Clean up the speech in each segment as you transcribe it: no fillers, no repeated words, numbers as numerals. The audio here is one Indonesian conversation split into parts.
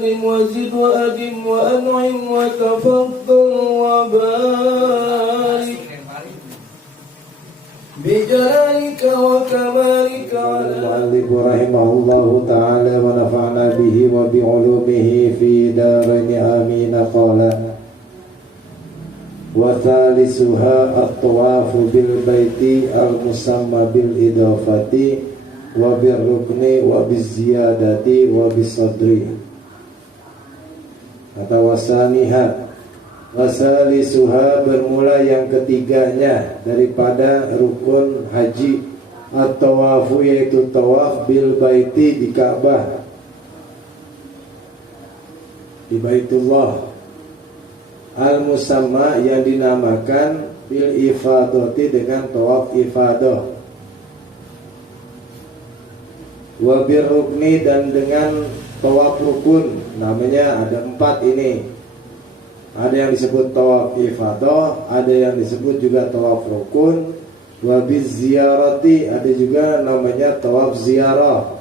وسلم وزد وأدم وأنعم وتفضل وبارك بجلالك وكمالك على المؤلف رحمه الله تعالى ونفعنا به وبعلومه في دارين آمين. قال وثالثها الطواف بالبيت المسمى بالإضافة وبالركن وبالزيادة وبالصدر. Kata wasalisuha bermula yang ketiganya daripada rukun haji, at-tawafu yaitu tawaf bil baiti di Ka'bah, di Baitullah, al-musamma yang dinamakan bil ifadati dengan tawaf ifadah, wa bir rukni dan dengan tawaf rukun. Namanya ada 4 ini. Ada yang disebut tawaf ifadah, ada yang disebut juga tawaf rukun, wa biz ziyarati, ada juga namanya tawaf ziarah,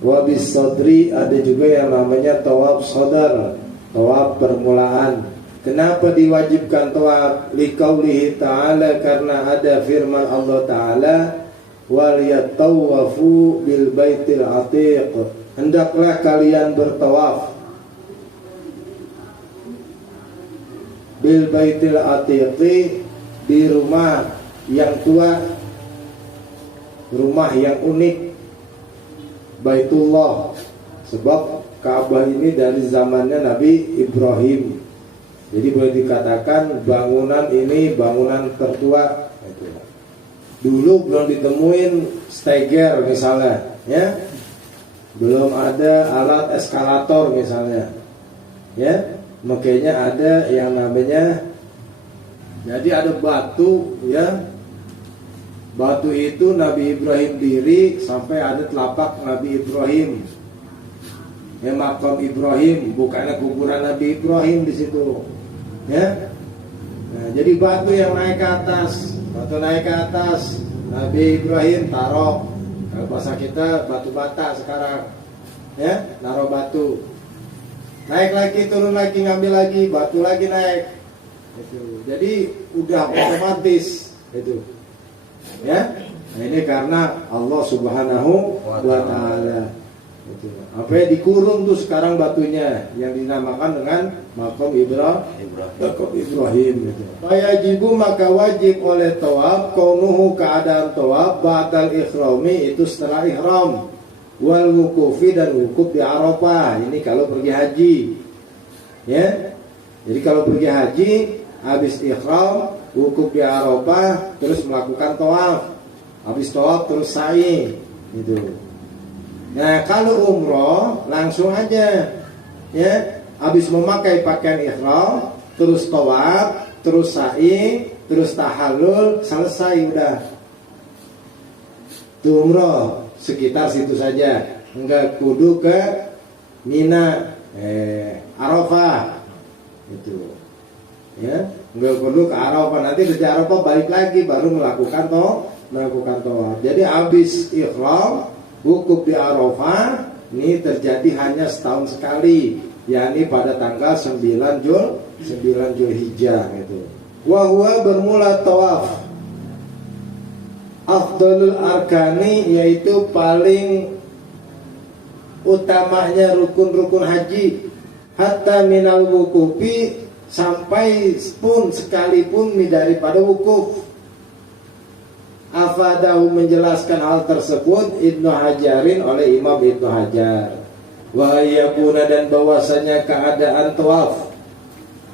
wa bis sadri, ada juga yang namanya tawaf sadar, tawaf permulaan. Kenapa diwajibkan tawaf? Liqaulihi ta'ala, karena ada firman Allah Ta'ala, wal yatawafu bil baitil atiq, hendaklah kalian bertawaf bil baitil atiqi, di rumah yang tua, rumah yang unik, Baitullah. Sebab Ka'bah ini dari zamannya Nabi Ibrahim. Jadi boleh dikatakan bangunan ini bangunan tertua. Dulu belum ditemuin steger misalnya, ya. Belum ada alat eskalator misalnya, ya. Makanya ada yang namanya, jadi ada batu, ya. Batu itu Nabi Ibrahim diri sampai ada telapak Nabi Ibrahim, ya, makam Ibrahim, bukannya kuburan Nabi Ibrahim di situ, ya. Nah, jadi batu yang naik ke atas, batu naik ke atas, Nabi Ibrahim taruh, kalau bahasa kita batu bata sekarang, ya, naruh batu. Naik lagi, turun lagi, ngambil lagi, batu lagi naik. Itu. Jadi udah otomatis itu. Ya. Nah, ini karena Allah Subhanahu wa taala. Itu. Apa ya, dikurung tuh sekarang batunya yang dinamakan dengan makam Ibrahim itu. Fayajibu, maka wajib oleh tawaf, kaunuhu, keadaan tawaf, ba'dal ikhrami, itu setelah ihram, wal wukufi, dan wukuf di Arafah. Ini kalau pergi haji, ya. Jadi kalau pergi haji, habis ihram, wukuf di Arafah, terus melakukan tawaf. Habis tawaf terus sa'i, gitu. Nah, kalau umroh langsung aja, ya. Habis memakai pakaian ihram, terus tawaf, terus sa'i, terus tahallul, selesai udah. Itu umroh. Sekitar situ saja, enggak kudu ke Mina, Arafah, itu, ya, enggak kudu ke Arafah. Nanti dari Arafah balik lagi baru melakukan tawaf. Jadi habis ihram, wukuf di Arafah, ini terjadi hanya setahun sekali, yakni pada tanggal 9 Zulhijjah itu. Wa huwa, bermula tawaf, afdalul arkani, yaitu paling utamanya rukun-rukun haji, hatta minal wukufi, sampai pun sekalipun daripada wukuf. Afadahu, menjelaskan hal tersebut Ibnu Hajarin, oleh Imam Ibnu Hajar. Wa yakuna, dan bahwasanya keadaan tawaf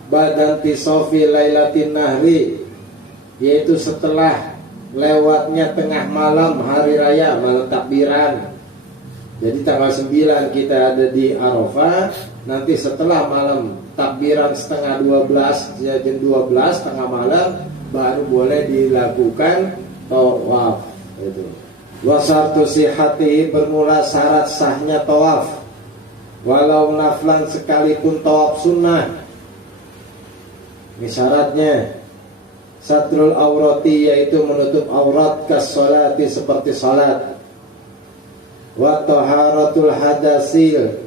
badan tisofi lailatin nahri, yaitu setelah lewatnya tengah malam hari raya, malam takbiran. Jadi tanggal 9 kita ada di Arafah. Nanti setelah malam takbiran setengah 12, jam 12 tengah malam, baru boleh dilakukan tawaf. Itu. Wasartu sihati, bermula syarat sahnya tawaf, walau naflan, sekalipun tawaf sunnah. Ini syaratnya. Satrul aurati, yaitu menutup aurat, kasolati, seperti salat. Wa taharatul hadasil,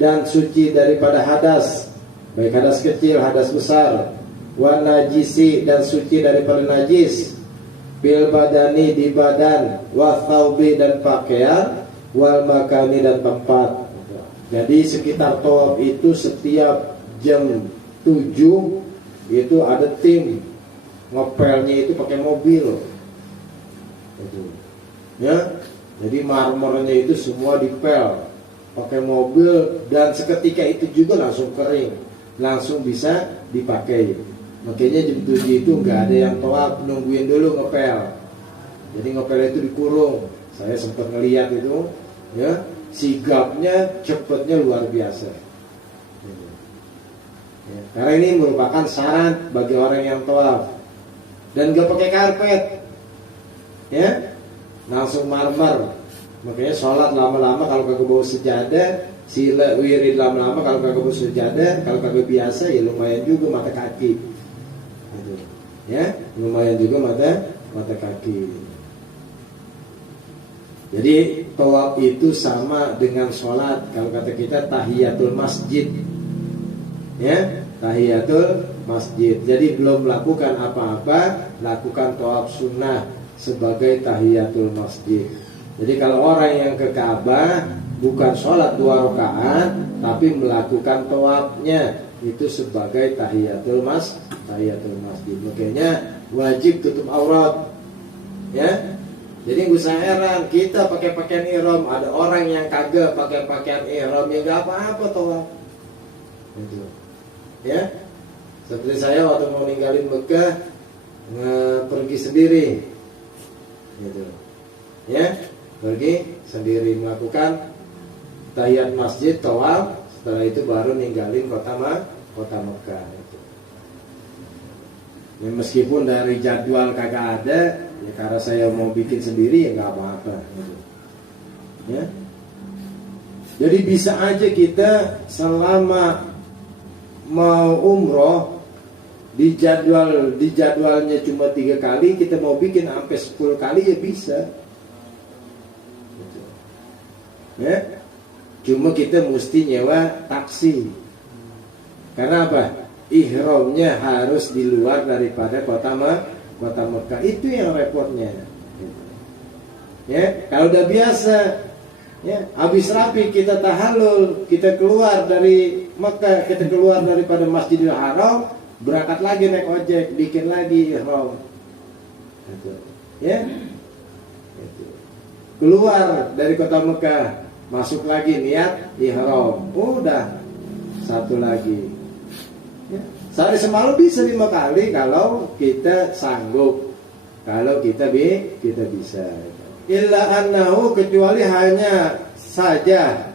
dan suci daripada hadas, baik hadas kecil, hadas besar, wa najisi dan suci daripada najis, bil badani di badan, wa thawbi dan pakaian, wal makani dan tempat. Jadi sekitar tawaf itu setiap jam 7 itu ada tim ngepelnya itu pakai mobil. Itu. Ya. Jadi marmernya itu semua dipel pakai mobil dan seketika itu juga langsung kering, langsung bisa dipakai. Makanya jam 7 itu nggak ada yang tawaf, nungguin dulu ngepel. Jadi ngepel itu dikurung. Saya sempat ngeliat itu, ya, sigapnya, cepatnya luar biasa. Ya, karena ini merupakan syarat bagi orang yang tawaf dan nggak pakai karpet, ya, langsung marmer. Makanya sholat lama-lama kalau kagak bawa sejadah, sila wirid lama-lama kalau kagak bawa sejadah, kalau kagak biasa ya lumayan juga mata kaki, gitu. Ya, lumayan juga mata kaki. Jadi tawaf itu sama dengan sholat. Kalau kata kita tahiyatul masjid, ya, tahiyatul masjid. Jadi belum melakukan apa-apa, lakukan tawaf sunnah sebagai tahiyatul masjid. Jadi kalau orang yang ke Ka'bah bukan sholat 2 rakaat, tapi melakukan tawafnya itu sebagai tahiyatul masjid. Makanya wajib tutup aurat, ya. Jadi gak usah heran kita pakai pakaian ihram, ada orang yang kagak pakai pakaian ihram ya gak apa-apa tawaf. Gitu. Ya. Seperti saya waktu mau ninggalin Mekah pergi sendiri. Gitu. Ya. Pergi sendiri melakukan tahiyat masjid, tawaf, setelah itu baru ninggalin kota Mekah itu. Ya, meskipun dari jadwal kagak ada, ya karena saya mau bikin sendiri ya nggak apa-apa. Gitu. Ya. Jadi bisa aja kita selama mau umroh dijadwalnya cuma 3 kali, kita mau bikin sampai 10 kali ya bisa. Ya, cuma kita mesti nyewa taksi. Karena apa? Ihramnya harus di luar daripada kota Mekah. Itu yang repotnya. Ya, kalau udah biasa, ya, habis rapi kita tahallul, kita keluar dari Mekah, kita keluar daripada Masjidil Haram, berangkat lagi naik ojek, bikin lagi ihram. Ya, keluar dari kota Mekah, masuk lagi niat ihram, udah satu lagi. Ya. Sehari semalam bisa 5 kali kalau kita sanggup, kalau kita bisa. Illa annahu, kecuali hanya saja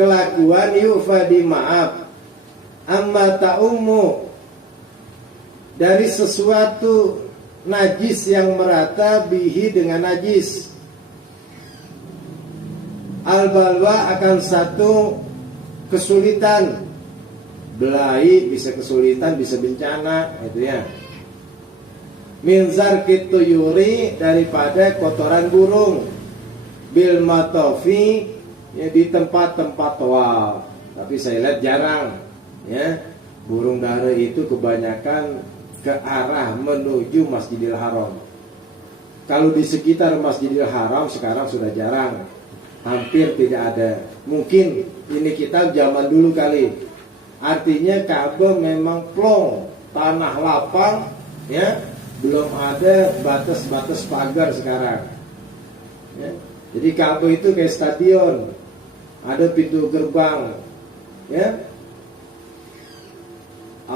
kelakuan yufadi maaf amma ta'ummu, dari sesuatu najis yang merata bihi dengan najis. Al-balwa akan satu kesulitan, belai bisa kesulitan, bisa bencana, itu ya. Min zarkit tuyuri, daripada kotoran burung, bil matofi, ya, di tempat-tempat tawaf. Tapi saya lihat jarang, ya, burung dara itu kebanyakan ke arah menuju Masjidil Haram. Kalau di sekitar Masjidil Haram sekarang sudah jarang, hampir tidak ada. Mungkin ini kitab zaman dulu kali. Artinya Ka'bah memang plong, tanah lapang, ya, belum ada batas-batas pagar sekarang. Ya. Jadi Ka'bah itu kayak stadion, ada pintu gerbang, ya.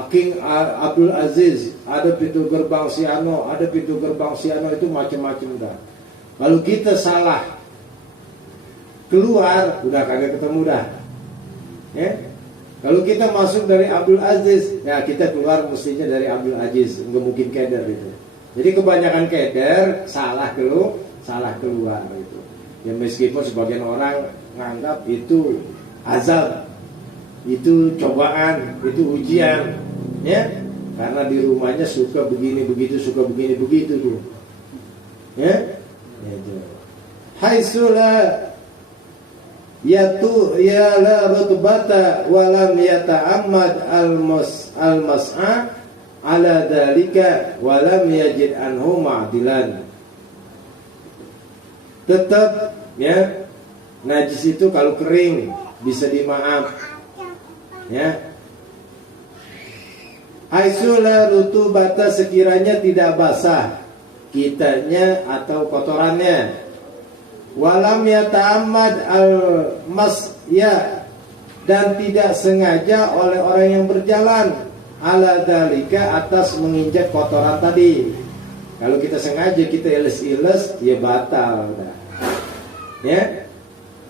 King Abdul Aziz, ada pintu gerbang Siano, ada pintu gerbang Siano, itu macam-macam dah. Kalau kita salah keluar, udah kagak ketemu dah. Ya. Kalau kita masuk dari Abdul Aziz, ya kita keluar mestinya dari Abdul Aziz, nggak mungkin keder itu. Jadi kebanyakan keder, salah keluar itu. Ya meskipun sebagian orang nganggap itu azab, itu cobaan, itu ujian, ya. Karena di rumahnya suka begini begitu, suka begini begitu tuh. Ya. Itu. Haitsula, ya la rutbata walam yata'ammad al-mas'a ala dalika walam yajid anhu ma'dilan. Tetap ya, najis itu kalau kering bisa dimaaf ya. Aisula rutubata sekiranya tidak basah kitanya atau kotorannya, walam yata'ammad al-masya dan tidak sengaja oleh orang yang berjalan ala dalika atas menginjak kotoran tadi. Kalau kita sengaja kita iles-iles ya batal ya.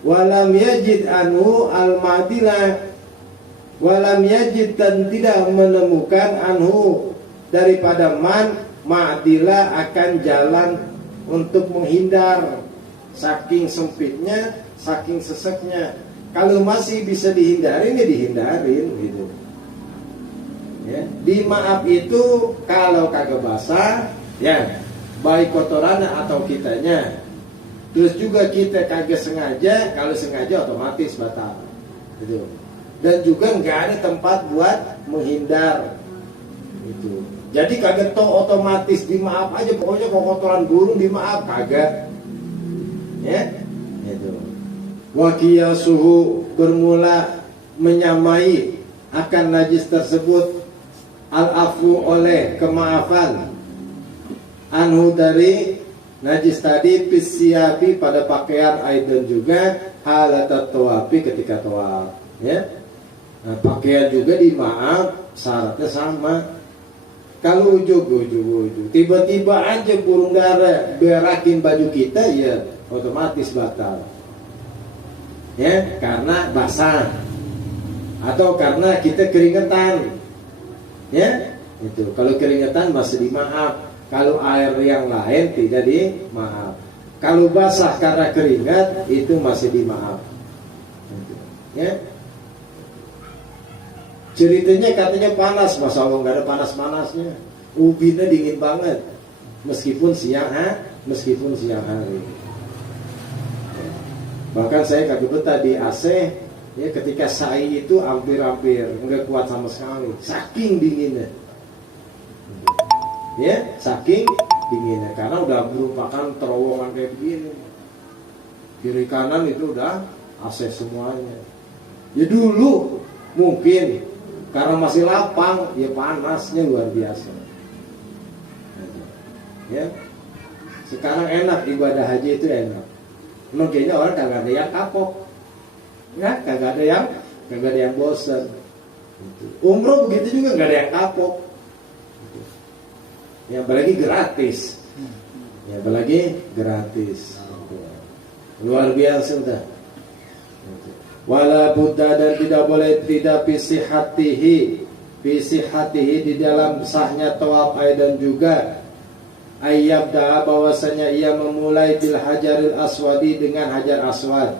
Walam yajid anhu al-ma'dilah, walam yajid dan tidak menemukan anhu daripada ma'dilah akan jalan untuk menghindar, saking sempitnya, saking seseknya. Kalau masih bisa dihindarin ya dihindarin gitu ya. Di maaf itu kalau kagak basah ya, baik kotoran atau kitanya. Terus juga kita kagak sengaja, kalau sengaja otomatis batal gitu. Dan juga nggak ada tempat buat menghindar itu. Jadi kagak otomatis dimaaf aja, pokoknya kalau kotoran burung dimaaf, kagak ya itu. Wakia suhu bermula menyamai akan najis tersebut al-afu oleh kemaafan anhu dari najis tadi pisyabi pada pakaian aidan juga halatat tawafi ketika tawaf ya. Nah, pakaian juga dimaaf, syaratnya sama. Kalau ujug tiba-tiba aja burung dara berakin baju kita ya otomatis batal ya, karena basah atau karena kita keringetan ya itu. Kalau keringetan masih dimaaf, kalau air yang lain tidak dimaaf. Kalau basah karena keringat itu masih dimaaf ya. Ceritanya katanya panas, Masya Allah nggak ada panas-panasnya. Ubinnya dingin banget, meskipun siang hari. Bahkan saya kagak betah di AC ya, ketika sa'i itu hampir nggak kuat sama sekali, saking dinginnya. Ya, saking dinginnya, karena udah merupakan terowongan kayak begini. Kiri kanan itu udah AC semuanya. Ya dulu mungkin karena masih lapang, ya panasnya luar biasa. Ya, sekarang enak ibadah haji itu enak. Memang kayaknya orang kagak ada yang kapok, ya kagak ada yang bosan. Umroh begitu juga nggak ada yang kapok. Ya apalagi gratis. Luar biasa udah. Wala buddha dan tidak boleh tidak fisihatihi di dalam sahnya tawaf aidan juga ayyabda bahwasanya ia memulai bil hajaril aswadi dengan hajar aswad,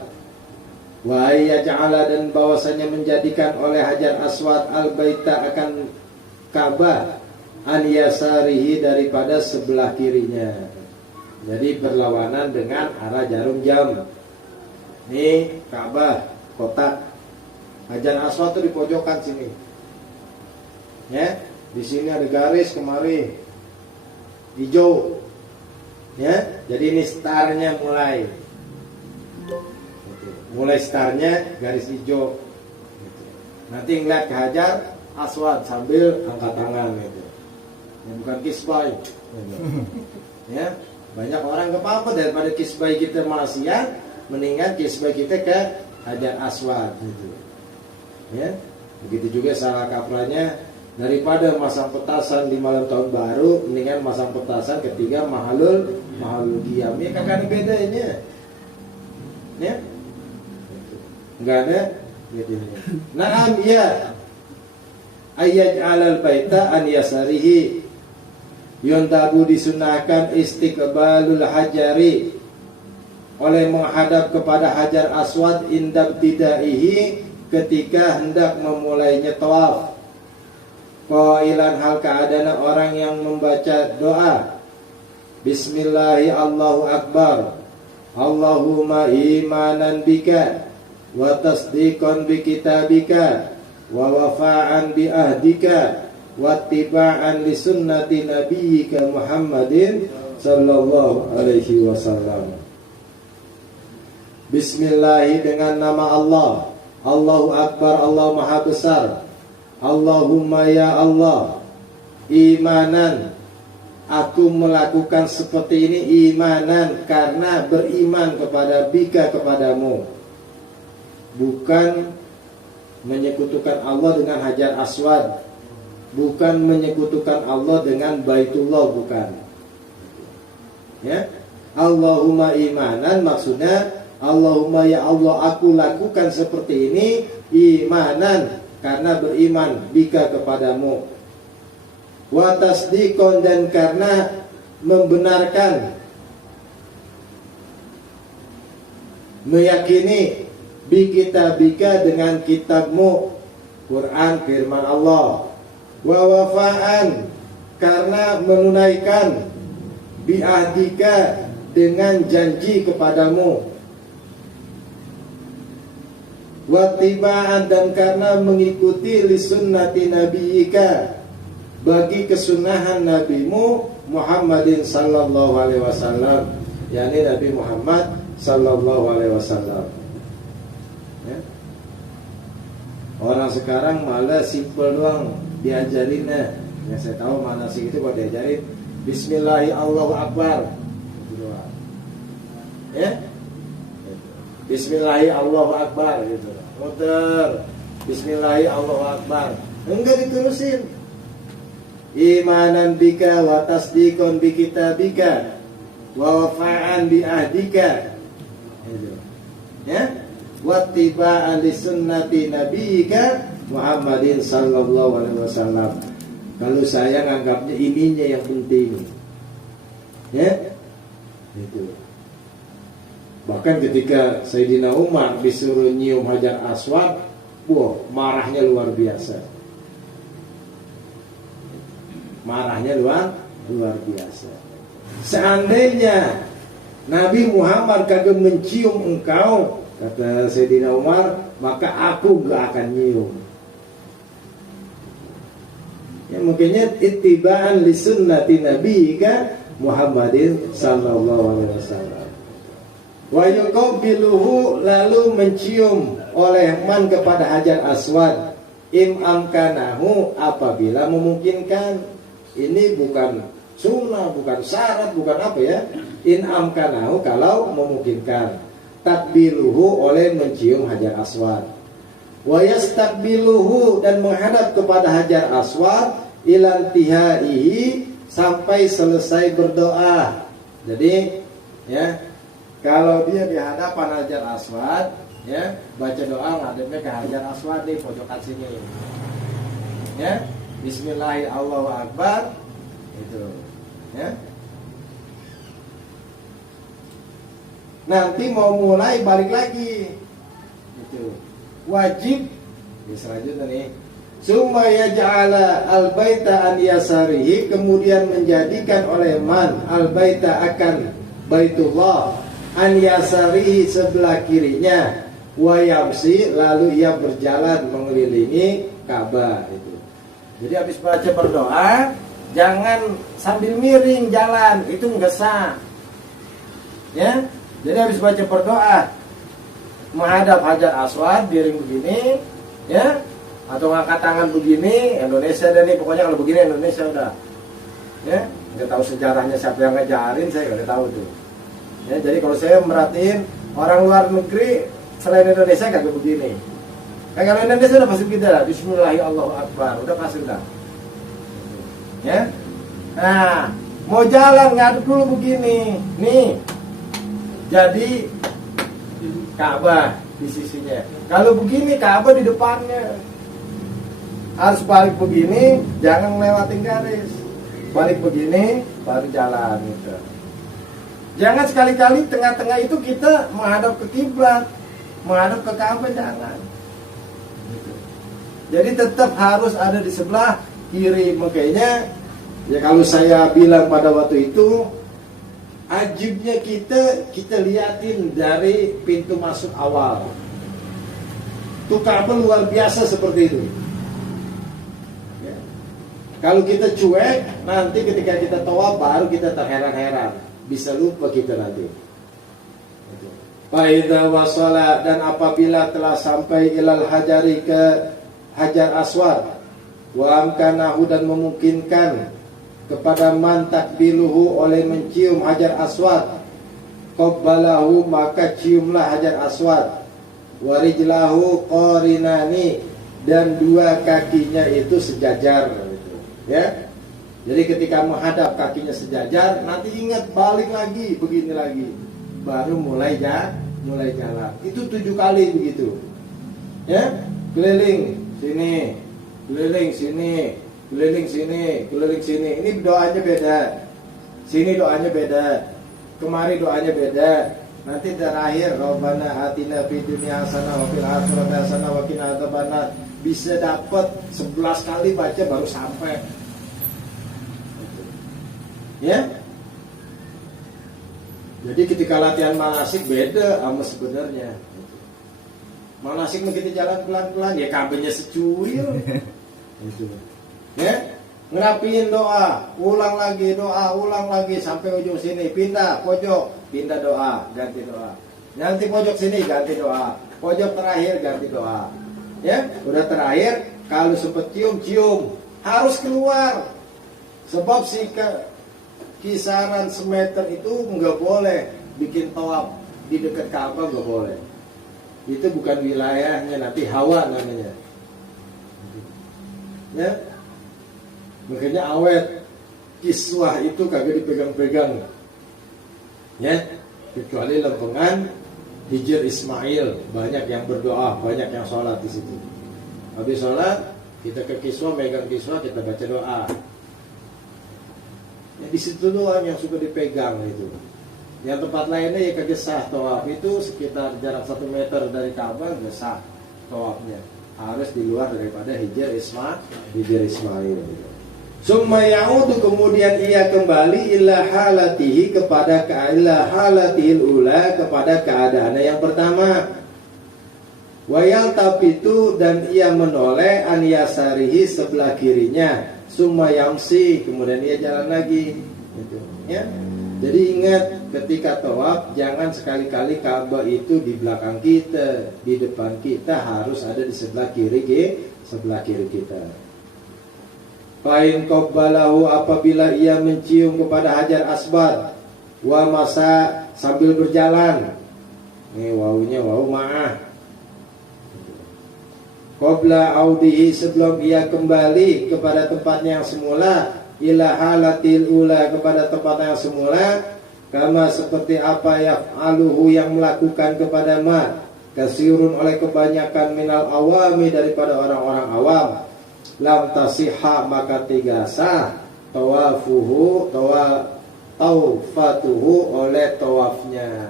wa ayyaj'ala dan bahwasanya menjadikan oleh hajar aswad al baita akan Ka'bah an yasarihi daripada sebelah kirinya, jadi berlawanan dengan arah jarum jam. Ini Ka'bah kotak, hajar aswad itu di pojokan sini ya. Di sini ada garis kemari hijau ya, jadi ini startnya mulai startnya garis hijau gitu. Nanti ngeliat ke hajar aswad sambil angkat tangan gitu ya, bukan kisbay gitu. Ya banyak orang gak apa-apa, daripada kisbay kita maksiat, mendingan kisbay kita ke hajar aswad gitu ya. Begitu juga salah kaprahnya, daripada masang petasan di malam tahun baru, mendingan masang petasan ketika mahalul qiyam. Ya kagak ada bedanya ya, enggak ada bedanya. Naam ya ayat alal baita an yasarihi, yuntabu disunahkan istiqbalul hajari oleh menghadap kepada hajar aswad indab tidaihi ketika hendak memulainya tawaf. Qailan hal keadaan orang yang membaca doa Bismillahi Allahu Akbar Allahumma imanan bika wa tasdiqan bi kitabika wa wafa'an bi ahdika wa ittiba'an li sunnati nabiyyika Muhammadin sallallahu alaihi wasallam. Bismillah, dengan nama Allah. Allahu Akbar, Allah Maha Besar. Allahumma ya Allah, imanan, aku melakukan seperti ini imanan karena beriman kepada bika, kepadamu. Bukan menyekutukan Allah dengan Hajar Aswad, bukan menyekutukan Allah dengan Baitullah, bukan. Ya, Allahumma imanan maksudnya Allahumma ya Allah, aku lakukan seperti ini imanan karena beriman bika, kepadamu. Wa tasdiqon, dan karena membenarkan, meyakini bi kitabika, dengan kitabmu Quran, firman Allah. Wa wafa'an, karena menunaikan bi ahdika, dengan janji kepadamu. Wa tiba'an, dan karena mengikuti li sunnati nabiyyika, bagi kesunahan nabimu Muhammadin sallallahu alaihi wasallam, yakni Nabi Muhammad sallallahu alaihi wasallam. Ya. Orang sekarang malah simple doang diajarinnya. Ya, saya tahu mana sih itu kalau diajarin Bismillahi Allahu Akbar. Ya. Bismillahi Allahu Akbar gitu. Muter. Bismillahi Allahu Akbar. Enggak diterusin. Imanan bika wa tasdiqon bi kitabika wa wafa'an bi ahdika. Gitu. Ya. Wa tiba'an li sunnati nabiyyika Muhammadin sallallahu alaihi wasallam. Kalau saya nganggapnya ininya yang penting. Ya. Itu. Bahkan ketika Sayyidina Umar disuruh nyium Hajar Aswad, wah, marahnya luar biasa. Marahnya luar biasa. Seandainya Nabi Muhammad kagak mencium engkau, kata Sayyidina Umar, maka aku gak akan nyium. Ya, mungkinnya ittiba'an li sunnati nabiyyika Muhammadin sallallahu alaihi wasallam. Wa yuqabbiluhu, lalu mencium oleh man kepada Hajar Aswad, im amkanahu, apabila memungkinkan. Ini bukan sunnah, bukan syarat, bukan apa ya. In amkanahu, kalau memungkinkan. Takbiluhu, oleh mencium Hajar Aswad. Wa yastakbiluhu, dan menghadap kepada Hajar Aswad ilantihaihi, sampai selesai berdoa. Jadi ya, kalau dia di hadapan Hajar Aswad, ya, baca doa ngadepnya ke Hajar Aswad di pojokan sini. Ya, Bismillahirrahmanirrahim, Allahu Akbar. Itu, ya. Nanti mau mulai balik lagi. Itu wajib. Selanjutnya nih, summa yaj'ala al-baita an yasarihi, kemudian menjadikan oleh man al-baita akan Baitullah an yasarihi, sebelah kirinya, wa yamsi, lalu ia berjalan mengelilingi Ka'bah. Itu. Jadi habis baca berdoa, jangan sambil miring jalan, itu enggak sah. Ya. Jadi habis baca berdoa, menghadap Hajar Aswad, miring begini, ya, atau ngangkat tangan begini. Indonesia dan nih, pokoknya kalau begini Indonesia udah. Ya, nggak tahu sejarahnya siapa yang ngajarin, saya nggak tahu tuh. Ya, jadi kalau saya merhatiin orang luar negeri selain Indonesia kagak begini. Kalau Indonesia udah pasti kita lah, Bismillahirrahmanirrahim, Allahu Akbar, udah pasti udah. Ya, nah mau jalan ngadep dulu begini, nih. Jadi Ka'bah di sisinya. Kalau begini Ka'bah di depannya. Harus balik begini, jangan lewatin garis. Balik begini, baru jalan gitu. Jangan sekali-kali tengah-tengah itu kita menghadap ke kiblat, menghadap ke Ka'bah, jangan. Gitu. Jadi tetap harus ada di sebelah kiri. Makanya ya kalau saya bilang pada waktu itu, ajibnya kita liatin dari pintu masuk awal. Tuh Ka'bah luar biasa seperti itu. Ya. Kalau kita cuek, nanti ketika kita tawaf baru kita terheran-heran, bisa lupa kita nanti. Faidza wasala, dan apabila telah sampai ilal hajari ke Hajar Aswad, wa amkanahu, dan memungkinkan kepada man takbiluhu oleh mencium Hajar Aswad, qabbalahu, maka ciumlah Hajar Aswad, wa rijlahu qarinani, dan dua kakinya itu sejajar gitu. Ya. Jadi ketika menghadap kakinya sejajar, nanti ingat balik lagi, begini lagi, baru mulai jalan. Itu 7 kali begitu. Ya, keliling sini, keliling sini, keliling sini, keliling sini. Ini doanya beda. Sini doanya beda. Kemari doanya beda. Nanti terakhir Rabbana atina fid dunya hasanah wa fil akhirati hasanah wa qina adzabannar. Bisa dapat 11 kali baca baru sampai. Ya. Jadi ketika latihan manasik beda sama sebenarnya. Manasik kita jalan pelan-pelan, ya kabelnya secuil. Itu. Ya, ngerapiin doa, ulang lagi sampai ujung sini, pindah pojok, pindah doa, ganti doa. Nanti pojok sini ganti doa, pojok terakhir ganti doa. Ya, udah terakhir, kalau sempet cium, harus keluar. Sebab kisaran semeter itu nggak boleh bikin tawaf di dekat Ka'bah, nggak boleh. Itu bukan wilayahnya, nanti hawa namanya. Ya, makanya awet kiswah itu kagak dipegang-pegang. Ya, kecuali lempengan Hijr Ismail, banyak yang berdoa, banyak yang sholat di situ. Habis sholat kita ke kiswah, megang kiswah, kita baca doa. Ya, di situ doang yang suka dipegang itu. Yang tempat lainnya ya kagak sah tawaf, itu sekitar jarak 1 meter dari Ka'bah nggak sah tawafnya. Harus di luar daripada Hijr Ismail. Summa ya'udu, kemudian ia kembali ila halatihi, kepada ila halatihil ula, kepada keadaannya yang pertama. Wa yaltafitu, dan ia menoleh an yasarihi, sebelah kirinya. Summa yamsi, kemudian ia jalan lagi gitu. Ya. Jadi ingat, ketika tawaf jangan sekali-kali Ka'bah itu di belakang kita, di depan kita, harus ada di sebelah kiri kita. Fa'in qabbalahu, apabila ia mencium kepada Hajar Aswad, wa masa, sambil berjalan. Ini wawunya wawu ma'ah. Qabla audihi, sebelum ia kembali kepada tempatnya yang semula, ila halatil ula, kepada tempat yang semula, kama seperti apa yaf'aluhu, yang melakukan kepada ma kasirun, oleh kebanyakan minal awami, daripada orang-orang awam. Lam tasihha, maka tidak sah tawafatuhu, oleh tawafnya.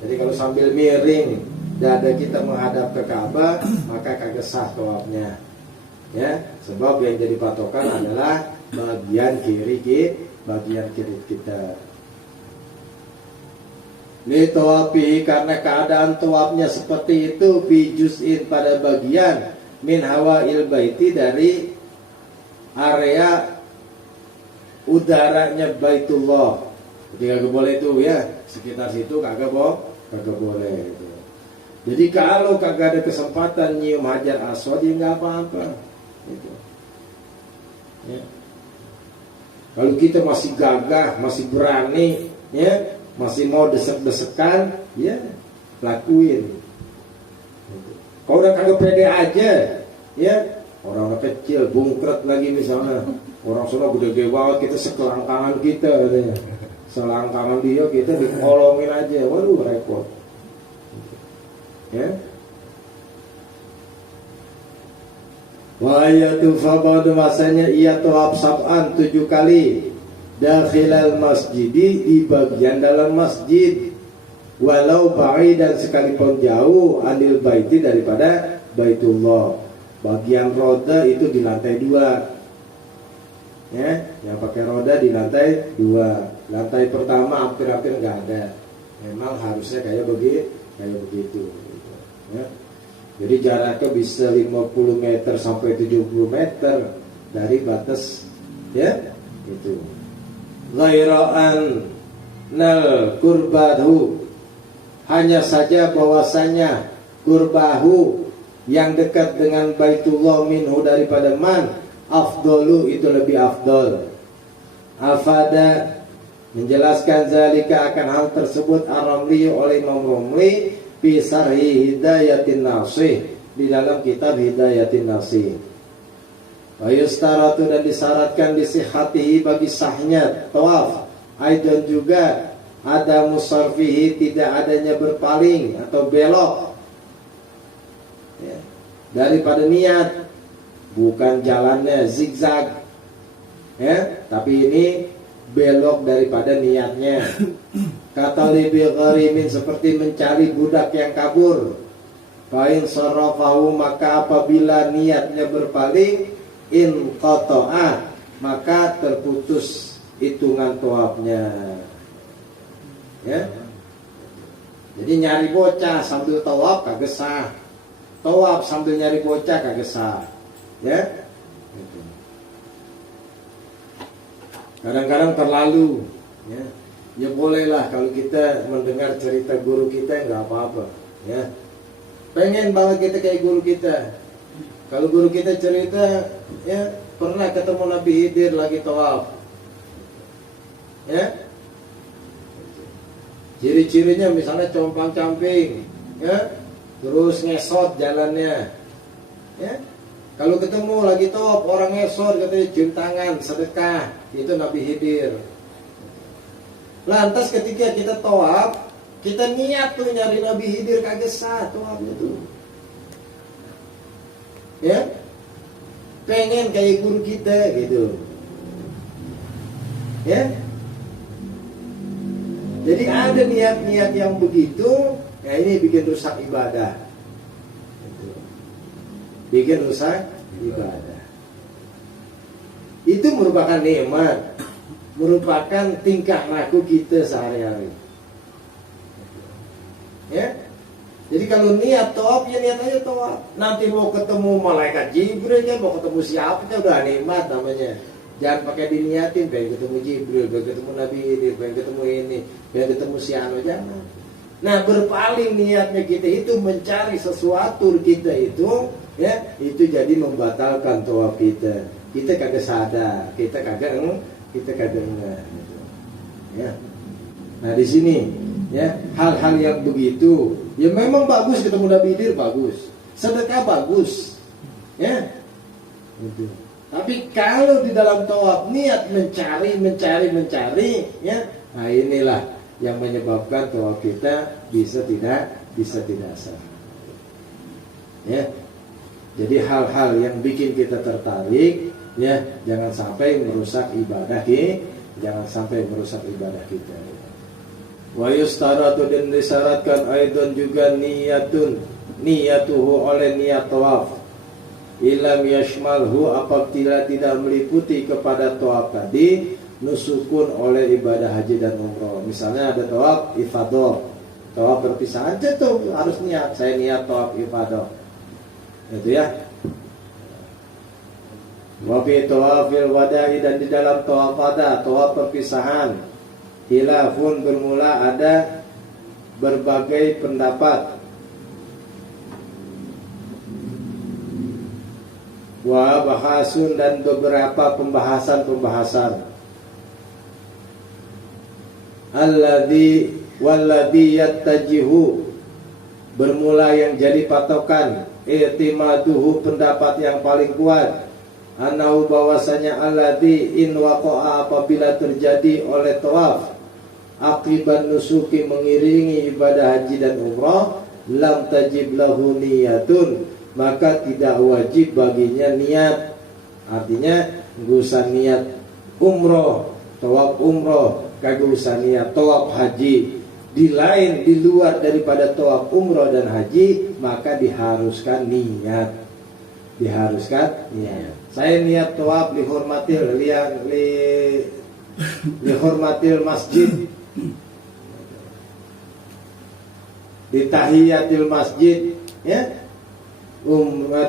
Jadi kalau sambil miring dada kita menghadap ke Ka'bah, maka kagak sah tawafnya. Ya, sebab yang jadi patokan adalah bagian kiri kita. Li tawafihi, karena keadaan tawafnya seperti itu, fi juz'in, pada bagian min hawail baiti, dari area udaranya Baitullah. Jadi kagak boleh itu ya, sekitar situ kagak boleh itu. Jadi kalau kagak ada kesempatan nyium Hajar Aswad, ya nggak apa-apa. Gitu. Ya. Kalau kita masih gagah, masih berani, ya, masih mau desek-desekan, ya lakuin. Gitu. Kalau udah kagak pede aja, ya, orang kecil bungkret lagi misalnya, orang sana gede-gede banget, kita sekelangkangan kita, katanya. Selangkangan dia, kita dikolongin aja, waduh repot. Ya. Wa ayatu faqad, masanya ia tawaf sab'an, 7 kali, dakhilal masjidi, di bagian dalam masjid, walau ba'idan, sekalipun jauh, anil baiti, daripada Baitullah. Bagian roda itu di lantai 2. Ya, yang pakai roda di lantai 2. Lantai pertama hampir-hampir nggak ada. Memang harusnya kayak begitu. ya. Jadi jaraknya bisa 50 meter sampai 70 meter dari batas, ya, itu. Ghaira'an nal kurbahu, hanya saja bahwasanya kurbahu yang dekat dengan Baitullah minhu daripada man afdalu, itu lebih afdal. Afada menjelaskan zalika akan hal tersebut Ar-Ramli oleh Imam Ramli fi Sarhi Hidayatin Nasih, di dalam kitab Hidayatin Nasih. Wa yustaratu, dan disyaratkan disihatihi bagi sahnya tawaf, aidan juga ada musarfihi, tidak adanya berpaling atau belok, ya, daripada niat, bukan jalannya zigzag, ya, tapi ini belok daripada niatnya. Kata lebih gharimin, seperti mencari budak yang kabur. Fa'in sarafahu, maka apabila niatnya berpaling, in qata'a, maka terputus hitungan tawafnya, ya. Jadi nyari bocah sambil tawaf kagak sah, tawaf sambil nyari bocah kagak sah, ya. Kadang-kadang terlalu, ya. Ya bolehlah kalau kita mendengar cerita guru kita, nggak apa-apa, ya. Pengen banget kita kayak guru kita. Kalau guru kita cerita, ya, pernah ketemu Nabi Khidir lagi tawaf, ya. Ciri-cirinya misalnya compang-camping, ya, terus ngesot jalannya, ya. Kalau ketemu lagi tawaf orang ngesot, katanya cium tangan, sedekah, itu Nabi Khidir. Lantas ketika kita tawaf, kita niat tuh nyari Nabi Khidir, kagak sah tawafnya tuh, ya. Pengen kayak guru kita gitu, ya. Jadi ada niat-niat yang begitu, ya, ini bikin rusak ibadah, bikin rusak ibadah. Itu merupakan nikmat, merupakan tingkah laku kita sehari-hari, ya. Jadi kalau niat tawaf, ya niat aja tawaf. Nanti mau ketemu malaikat Jibril, ya, mau ketemu siapa, ya udah nikmat namanya. Jangan pakai diniatin, pengen ketemu Jibril, pengen ketemu Nabi ini, pengen ketemu ini, pengen ketemu si Anu, jangan. Nah, berpaling niatnya kita itu mencari sesuatu kita itu, ya, itu jadi membatalkan tawaf kita. Kita kagak sadar, kita kagak enggak, ya. Nah di sini, ya, hal-hal yang begitu, ya memang bagus ketemu Nabi Khidir, bagus, sedekah bagus, ya, gitu. Tapi kalau di dalam tawaf niat mencari, ya, nah inilah yang menyebabkan tawaf kita bisa tidak sah, ya. Jadi hal-hal yang bikin kita tertarik, ya, jangan sampai merusak ibadah kita. Wa yustaratu, dan disyaratkan aidan juga niyatuhu oleh niat tawaf, ilam yashmalhu, apabila tidak meliputi kepada tawaf tadi, nusukun oleh ibadah haji dan umroh. Misalnya ada tawaf ifadah, tawaf berpisah aja tuh harus niat, saya niat tawaf ifadah, itu ya. Wa fi tawafil wada'i, dan di dalam tawaf wada, tawaf perpisahan, khilafun, bermula ada berbagai pendapat. Wa bahasun, dan beberapa pembahasan. Walladhi yattajihu, bermula yang jadi patokan, i'timaduhu, pendapat yang paling kuat, anau, bahwasanya alladhi in waqa'a, apabila terjadi oleh tawaf, akiban nusuki, mengiringi ibadah haji dan umrah, lam tajib lahu niyatun, maka tidak wajib baginya niat. Artinya nggak usah niat umroh, tawaf umroh, kagak usah niat tawaf haji. Di luar daripada tawaf umroh dan haji, maka diharuskan niat. Saya niat tawaf lihormatil masjid, di tahiyatil masjid, ya.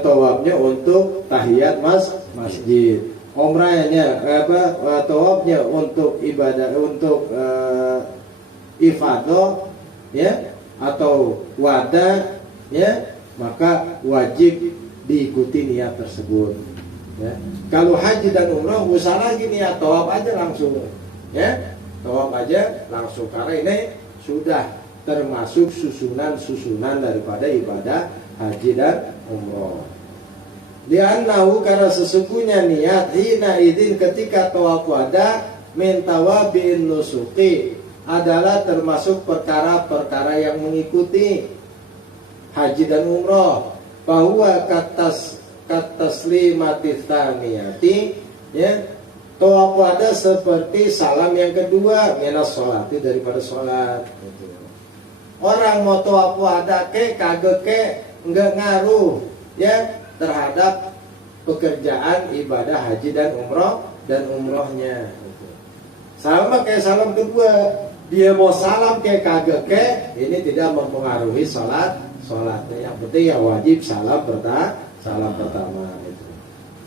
Tawafnya untuk tahiyat masjid. Umrahnya tawafnya untuk ibadah, untuk ifadah, ya, atau wada, ya, maka wajib diikuti niat tersebut, ya. Kalau haji dan umrah usah lagi niat, tawaf aja langsung, ya, tawaf aja langsung, karena ini sudah termasuk susunan daripada ibadah haji dan umrah. Li'annahu, karena sesungguhnya niat hina idin ketika tawaf wada min tawabi'in nusuki adalah termasuk perkara-perkara yang mengikuti haji dan umrah. Bahwa kataslimati tsaniyati, ya, tawaf wada seperti salam yang kedua minas sholati, daripada sholat. Orang mau tawaf wada kagak enggak ngaruh, ya, terhadap pekerjaan ibadah haji dan umrohnya. Sama kayak salam kedua, dia mau salam kayak kagak ini tidak mempengaruhi sholatnya. Yang penting ya wajib salam pertama itu.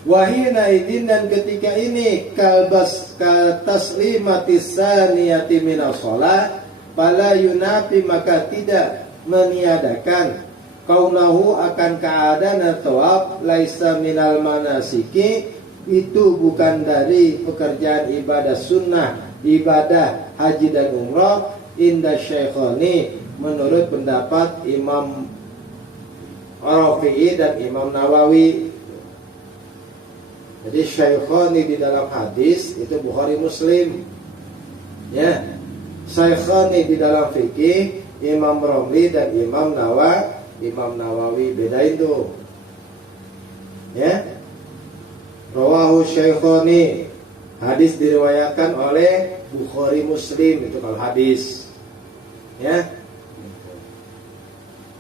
Wahina idin, dan ketika ini kataslimati tsaniyati minas shalah fala yunafi, maka tidak meniadakan kaunahu akan keadaan tawaf laisa minal manasiki, itu bukan dari pekerjaan ibadah sunnah, ibadah haji dan umrah. Inda Syekhoni, menurut pendapat Imam Rafi'i dan Imam Nawawi. Jadi Syekhoni di dalam hadis itu Bukhari Muslim, ya. Syekhoni di dalam fikih Imam Romli dan Imam Nawawi, bedain tuh, ya. Rawahu Syekhoni, hadis diriwayatkan oleh Bukhari Muslim, itu kalau hadis, ya.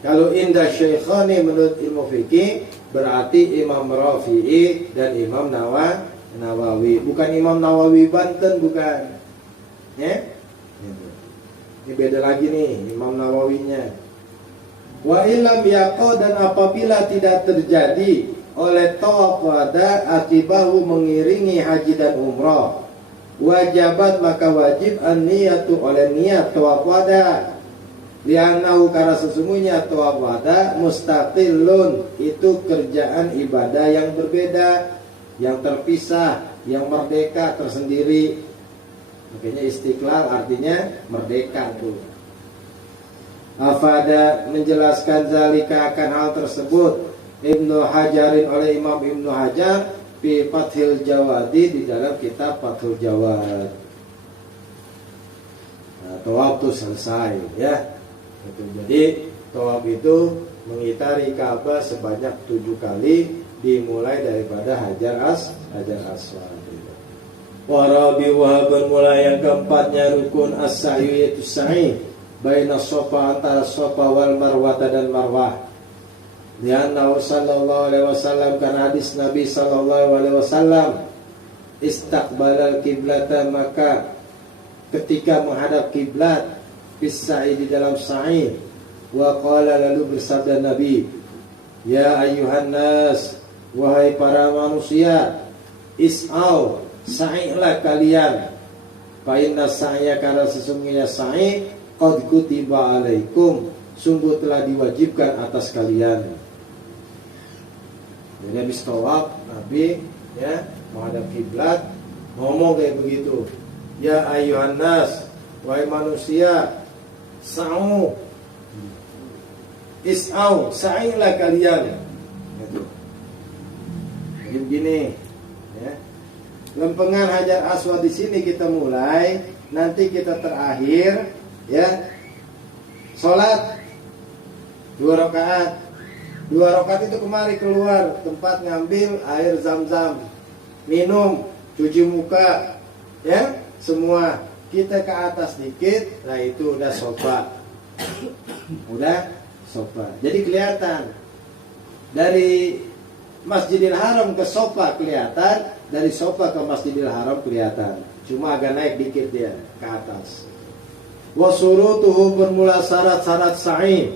Kalau indah Syekhoni menurut ilmu fikih berarti Imam Rafi'i dan Imam Nawawi, bukan Imam Nawawi Banten, bukan, ya. Ini beda lagi nih Imam Nawawinya. Wa ilam yaqo, dan apabila tidak terjadi oleh tawaf wada akibahu mengiringi haji dan umrah, wajabat, maka wajib an-niyatu, oleh niat tawaf wada. Li'annahu, karena sesungguhnya tawaf wada mustaqillun, itu kerjaan ibadah yang berbeda, yang terpisah, yang merdeka, tersendiri. Makanya istiqlal artinya merdeka tuh. Afada, menjelaskan zalika, akan hal tersebut, Ibnu Hajarin, oleh Imam Ibnu Hajar fi Fathul Jawadi, di dalam kitab Fathul Jawad. Nah, tawaf itu selesai, ya. Itu. Jadi tawaf itu mengitari Ka'bah sebanyak 7 kali, dimulai daripada Hajar Aswad. Warabi wahaban, mulai yang keempatnya rukun as-sa'yu, yaitu sa'i baina Safa, antara Safa wal Marwah dan Marwah. Lianna sallallahu alaihi wasallam, karena hadis Nabi sallallahu alaihi wasallam, istaqbalal kiblata, maka ketika menghadap kiblat, bis-sa'i, di dalam sa'i, wa qala, lalu bersabda Nabi, ya ayyuhan nas, wahai para manusia, is'au, sa'ilah kalian, fa inna sa'ya, karena sesungguhnya sa'i, qad kutiba alaikum, sungguh telah diwajibkan atas kalian. Jadi habis tawaf Nabi, ya, menghadap kiblat, ngomong kayak begitu, ya ayyuhan nas, wahai manusia, sa'u, is'au, sa'ilah kalian. Jadi begini, ya. Lempengan Hajar Aswad di sini kita mulai, nanti kita terakhir, ya. Salat 2 rakaat. 2 rakaat itu kemari keluar tempat ngambil air zam-zam, minum, cuci muka, ya, semua. Kita ke atas dikit, nah itu udah sofa. Udah sofa. Jadi kelihatan dari Masjidil Haram ke sofa kelihatan, dari sofa ke Masjidil Haram kelihatan. Cuma agak naik dikit dia ke atas. Wa surutuhu, bermula syarat-syarat sa'i.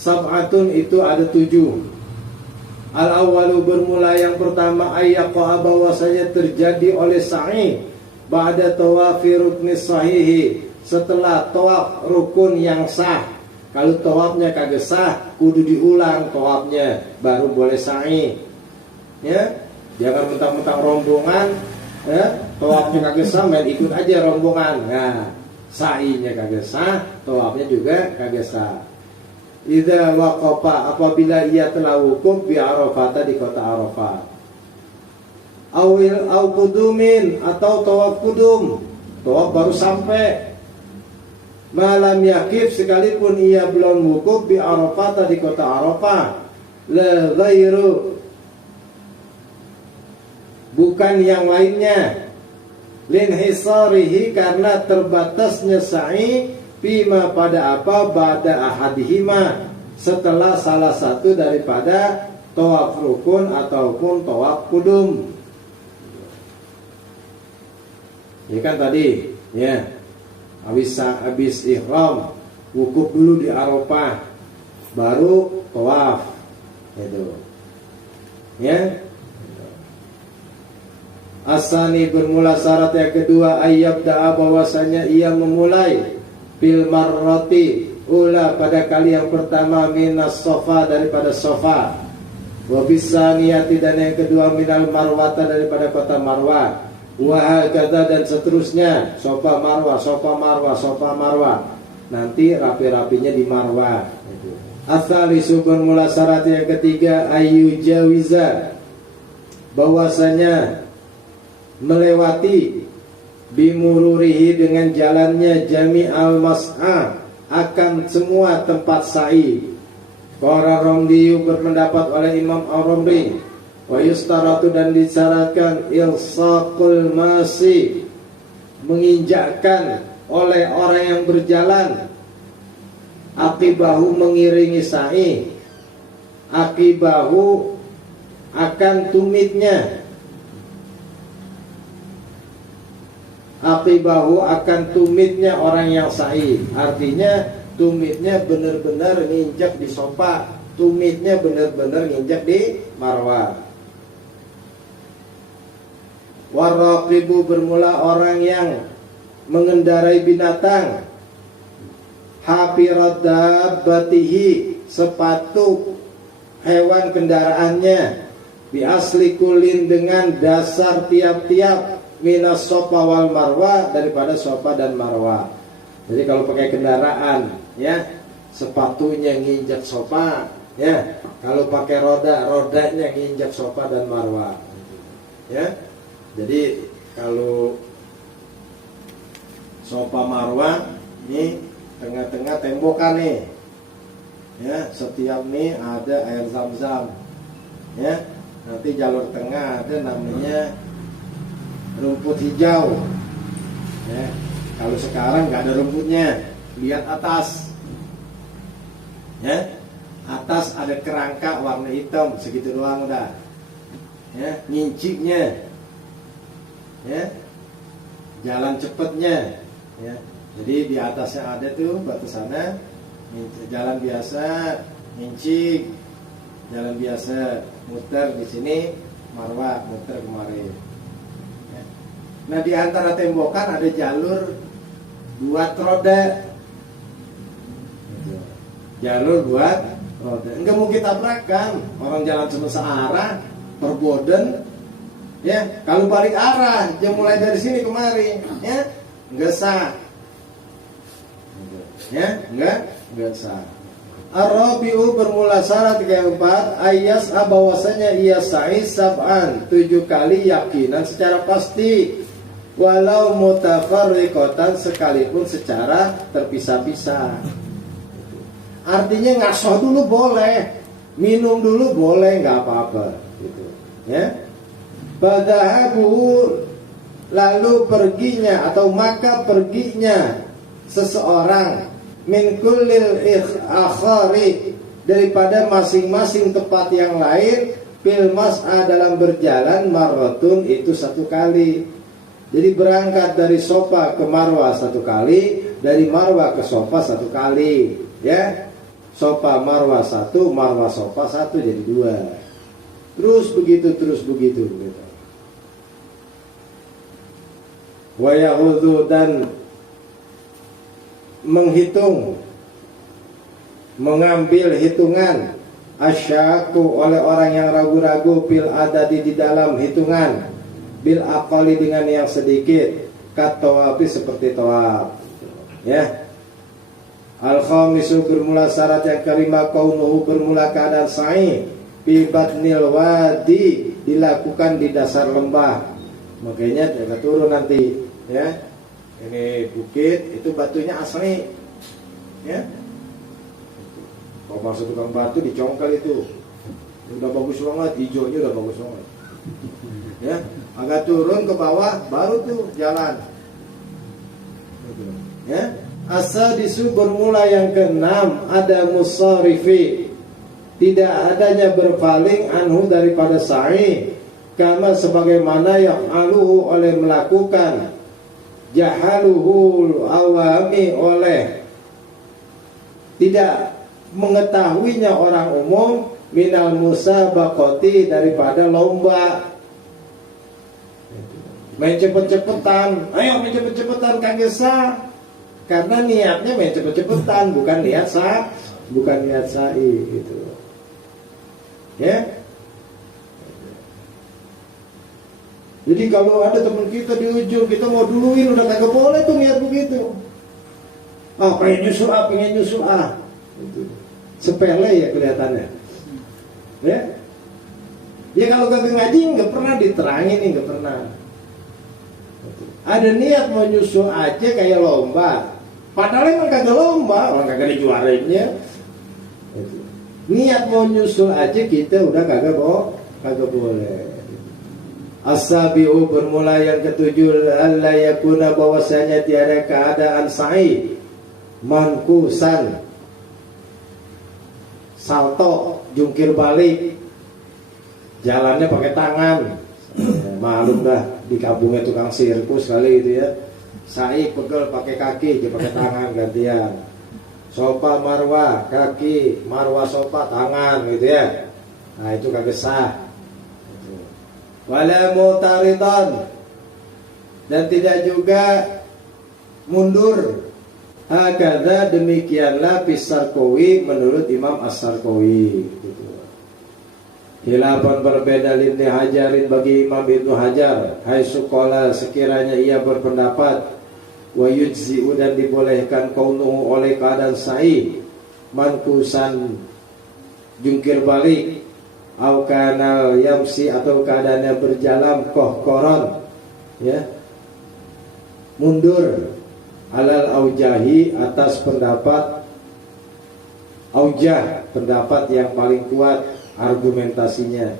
Sab'atun itu ada 7. Al-awwalu bermula yang pertama ayyaqa bahwasanya terjadi oleh sa'i ba'da tawafi rukni sahihi, setelah tawaf rukun yang sah. Kalau tawafnya kagak sah, kudu diulang tawafnya baru boleh sa'i. Ya, jangan mentang-mentang rombongan, ya, tawafnya kagak sah main ikut aja rombongan. Nah, sa'inya kagak sah, tawafnya juga kagak sah. Idza waqafa, apabila ia telah wukuf bi Arafah, di kota Arafah. Au kudumin, atau tawaf kudum, tawaf baru sampai. Malam yakif, sekalipun ia belum wukuf bi Arafah, di kota Arafah. La ghairu, bukan yang lainnya. Linhisarihi, karena terbatasnya sa'i bima pada apa ba'da ahadihima, setelah salah satu daripada tawaf rukun ataupun tawaf kudum. Ya kan tadi, ya, habis ihram wukuf dulu di Arafah, baru tawaf, itu, ya. Asani bermula syarat yang kedua ayyabda'a, bahwasanya ia memulai bil marrati ula, pada kali yang pertama, minas sofa, daripada sofa, wa bisaniyati, dan yang kedua minal marwata, daripada kota Marwah, wa hakadha, dan seterusnya, sofa marwah, sofa marwah, sofa marwah, nanti rapi-rapinya di Marwah. Asalisu bermula syarat yang ketiga ayu jawiza, bahwasanya melewati bimururihi, dengan jalannya, jami'al mas'a, akan semua tempat sa'i. Qara Ramli, berpendapat oleh Imam Ar-Ramli, wa yustaratu, dan disyaratkan ilsaqul masi, menginjakkan oleh orang yang berjalan, akibahu, mengiringi sa'i, akibahu, akan tumitnya, akibahu, akan tumitnya orang yang sa'i. Artinya tumitnya benar-benar nginjak di sofa, tumitnya benar-benar nginjak di Marwah. Waraqibu, bermula orang yang mengendarai binatang, hafirat dabbatihi, sepatu hewan kendaraannya, bi asli kulin, dengan dasar tiap-tiap, minas sofa wal marwah, daripada sofa dan marwah. Jadi kalau pakai kendaraan, ya, sepatunya nginjak sofa, ya. Kalau pakai roda, rodanya nginjak sofa dan marwah, ya. Jadi kalau sofa marwah, ini tengah-tengah tembokan nih, ya. Setiap nih ada air zam-zam, ya. Nanti jalur tengah ada namanya rumput hijau, ya. Kalau sekarang nggak ada rumputnya, lihat atas, ya, atas ada kerangka warna hitam, segitu doang udah, ya, nginciknya, ya, jalan cepetnya, ya. Jadi di atasnya ada tuh batu sana, jalan biasa, ngincik, jalan biasa, muter di sini, marwah, muter kemarin. Nah, di antara tembokan ada jalur buat roda, jalur buat roda. Enggak mungkin tabrakan, orang jalan cuma searah, perboden, ya. Kalau balik arah, dia mulai dari sini kemari, ya, enggak sah, ya, enggak sah. Ar-Rabi'u, bermula syarat keempat ayas, bahwasanya ia sa'i sab'an, 7 kali yakinan secara pasti, walau mutafarriqatan, sekalipun secara terpisah-pisah. Artinya ngasoh dulu boleh, minum dulu boleh, nggak apa-apa, gitu, ya. Badahabu, lalu perginya atau maka perginya seseorang, min kullil akhari, daripada masing-masing tempat yang lain, fil mas'a, dalam berjalan, marratun, itu 1 kali. Jadi berangkat dari sofa ke Marwah 1 kali, dari Marwah ke sofa 1 kali, ya. Sofa Marwah 1, Marwah Sofa 1 jadi 2. Terus begitu gitu. Wa yahudzu dan menghitung, mengambil hitungan asyaku oleh orang yang ragu-ragu bil adadi di dalam hitungan, bil aqali dengan yang sedikit, katawafi seperti tawaf. Ya. Al-khamisu bermula syarat yang kelima kaunuhu bermula keadaan sa'i fi batnil wadi dilakukan di dasar lembah. Makanya jaga turun nanti ya. Ini bukit itu batunya asli. Ya. Kalau masuk tukang batu dicongkel itu. Udah bagus banget, hijaunya udah bagus banget. Ya, agak turun ke bawah baru tuh jalan. Ya. Asal disu bermula yang keenam ada musarifi, tidak adanya berpaling anhu daripada sa'i, kama sebagaimana yang aluhu oleh melakukan, jahaluhul awami oleh tidak mengetahuinya orang umum, minal musabaqati daripada lomba. Main cepet-cepetan, ayo main cepet-cepetan kagak sah. Karena niatnya main cepet-cepetan, bukan niat sa'i gitu. Ya. Jadi kalau ada teman kita di ujung, kita mau duluin udah kagak boleh tuh niat begitu. Ah, pengen nyusul gitu. Sepele ya kelihatannya. Ya. Ya kalau kagak ngaji nggak pernah diterangin nih, nggak pernah. Ada niat mau nyusul aja kayak lomba. Padahal emang kagak lomba, orang kagak dijuarainnya. Niat mau nyusul aja kita udah kagak boleh. As-sabi'u bermula yang ketujuh, alla yakuna bahwasanya tiada keadaan sa'i mankusan, salto, jungkir balik, jalannya pakai tangan. Malum dah di kampungnya tukang sirkus kali itu ya. Sa'i pegel pakai kaki, dia pakai tangan gantian. Sofa marwah kaki, marwah sofa tangan gitu ya. Nah itu kagak sah. Wala mutaridan, dan tidak juga mundur. Hakadha demikianlah Pisarkawi menurut Imam As-Sarkawi gitu. Khilafan berbeda Ibnu Hajarin bagi Imam Ibnu Hajar, hai suqala sekiranya ia berpendapat wa yujzi'u dan dibolehkan kaunuhu oleh keadaan sa'i mankusan jungkir balik au kanal yamsi atau keadaannya berjalan kohkoron ya mundur alal aujahi atas pendapat aujah, pendapat yang paling kuat argumentasinya.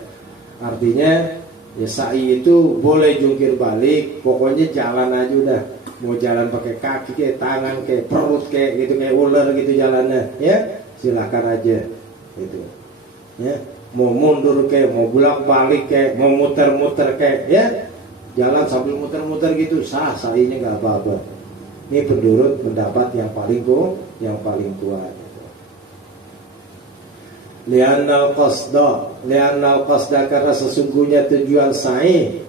Artinya ya sa'i itu boleh jungkir balik, pokoknya jalan aja udah. Mau jalan pakai kaki kayak tangan kayak perut kayak gitu kayak ular gitu jalannya ya silahkan aja gitu ya. Mau mundur kayak mau bolak balik kayak mau muter-muter kayak ya jalan sambil muter-muter gitu sah, sa'inya nggak apa-apa. Ini menurut pendapat yang paling kuat. Li'annal qasda karena sesungguhnya tujuan sa'i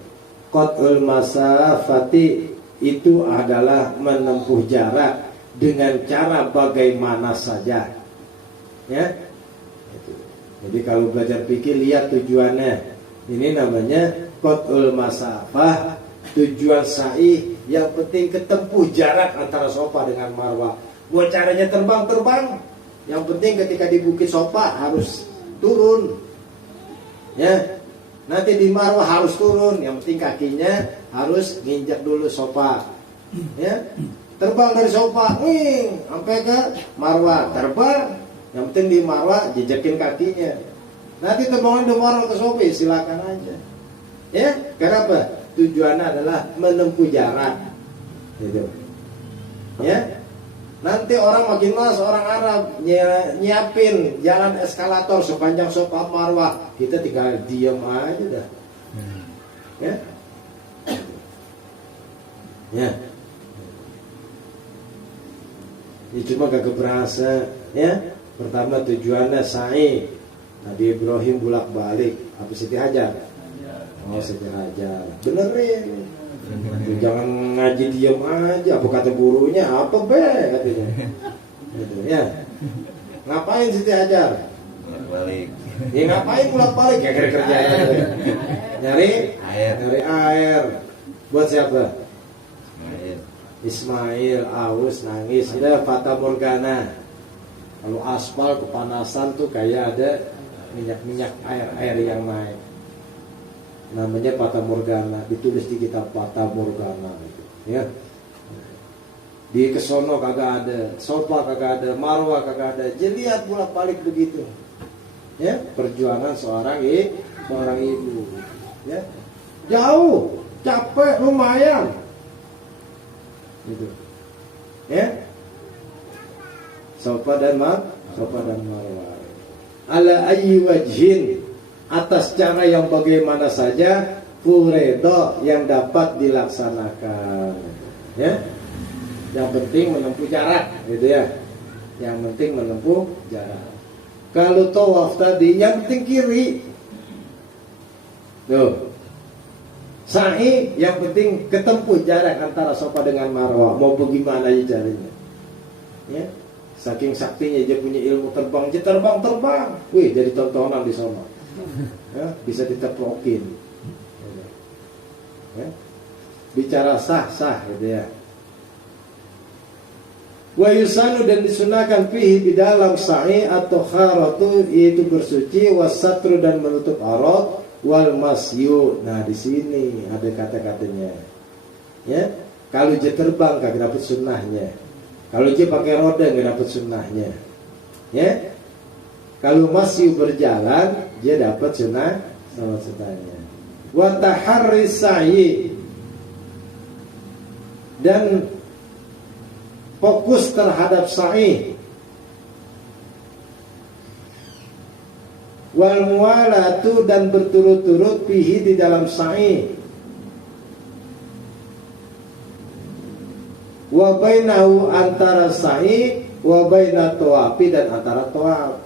qat'ul masafati itu adalah menempuh jarak dengan cara bagaimana saja ya. Jadi kalau belajar fikih lihat tujuannya. Ini namanya qat'ul masafah, tujuan sa'i yang penting ketempuh jarak antara sofa dengan marwah. Buat caranya terbang, yang penting ketika di bukit sofa harus turun ya. Nanti di marwah harus turun, yang penting kakinya harus nginjak dulu sofa ya. Terbang dari sofa sampai ke marwah, terbang, yang penting di marwah jejekin kakinya. Nanti terbang dari marwah ke sofa silakan aja ya. Kenapa? Tujuannya adalah menempuh jarak gitu ya. Nanti orang makin mas, orang Arab nyiapin jalan eskalator sepanjang sofa marwah, kita tinggal diam aja dah ya. Ya. Ini cuma gak berasa ya. Pertama tujuannya sa'i. Nabi Ibrahim bolak-balik. Apa Siti Hajar? Oh, Siti Hajar. Benerin. Jangan ngaji diam aja. Apa kata gurunya? Apa be? Katanya. Gitu, ya. Ngapain Siti Hajar? Balik. Ya ngapain bolak-balik? Ya kerjanya. Nyari Air. Nyari air. Buat siapa? Air. Ismail, aus, nangis. Ada fata morgana. Kalau aspal kepanasan tuh kayak ada minyak-minyak air yang naik. Namanya fata morgana. Ditulis di kitab fata morgana. Ya. Di kesono kagak ada, sofa kagak ada, marwah kagak ada. Jadi lihat bolak-balik begitu. Ya, perjuangan seorang ibu. Ya. Jauh, capek, lumayan. Gitu. Ya. Sofa dan marwah. Ala ayyi wajhin, atas cara yang bagaimana saja, furedo yang dapat dilaksanakan. Ya. Yang penting menempuh jarak, gitu ya. Yang penting menempuh jarak. Kalau tawaf tadi, yang penting kiri. Tuh. Sa'i, yang penting ketempuh jarak antara Safa dengan Marwah. Mau bagaimana aja caranya. Ya. Saking saktinya dia punya ilmu terbang, dia terbang. Wih, jadi tontonan di sana. Ya, bisa diteplokin. Ya. Bicara sah gitu ya. Wa yusanu, dan disunahkan fihi di dalam sa'i atau kharatu, yaitu bersuci, wasatru dan menutup aurat, wal masyu. Nah di sini ada kata-katanya. Ya, kalau dia terbang kagak dapat sunnahnya. Kalau dia pakai roda nggak dapat sunnahnya. Ya, kalau masyu berjalan dia dapat sunnah sama sunnahnya. Wa taharri sa'i, dan fokus terhadap sa'i. Wal muwalatu, dan berturut-turut fihi di dalam sa'i. Wa bainahu, antara sa'i, wa bainat tawafi, dan antara tawaf.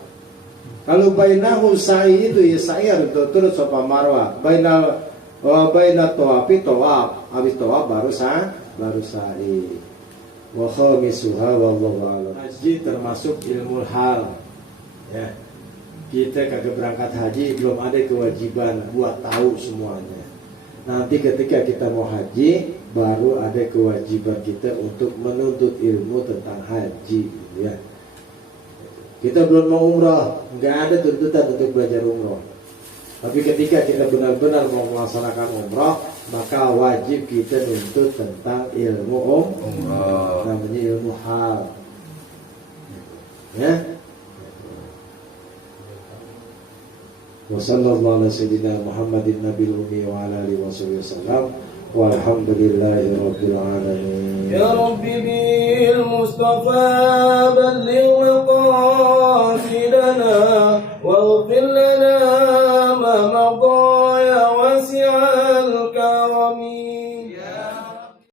Kalau bainahu sa'i itu ya sa'i harus berturut Safa Marwah. Wa bainat tawafi tawaf. Habis tawaf baru sa'i. Wa khamisuha wallahu a'lam. Haji termasuk ilmu hal. Ya. Kita kagak berangkat haji belum ada kewajiban buat tahu semuanya. Nanti ketika kita mau haji baru ada kewajiban kita untuk menuntut ilmu tentang haji, ya. Kita belum mau umrah, nggak ada tuntutan untuk belajar umrah. Tapi ketika kita benar-benar mau melaksanakan umrah, maka wajib kita nuntut tentang ilmu umrah, namanya ilmu hal. Ya. Wa sallallahu ala sayyidina Muhammadin nabiyil ummi wa ala alihi wasallam. Walhamdulillahi rabbil alamin. Ya Rabbi bil Mustafa balligh